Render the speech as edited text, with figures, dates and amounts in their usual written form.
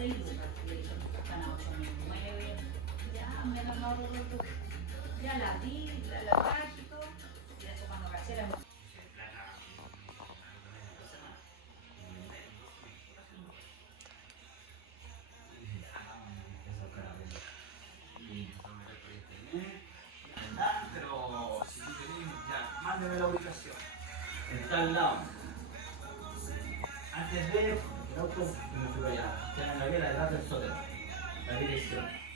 6 lucas. Le dije, están a 8.009. Ya, me han ahorrado los. Ya las vi, la traje y todo. Y después cuando caché la. Pero si tú tenés, ya, mándame la ubicación. Está al lado. Antes de el auto, me fui para allá. Ya en la vía detrás del sótano. La dirección.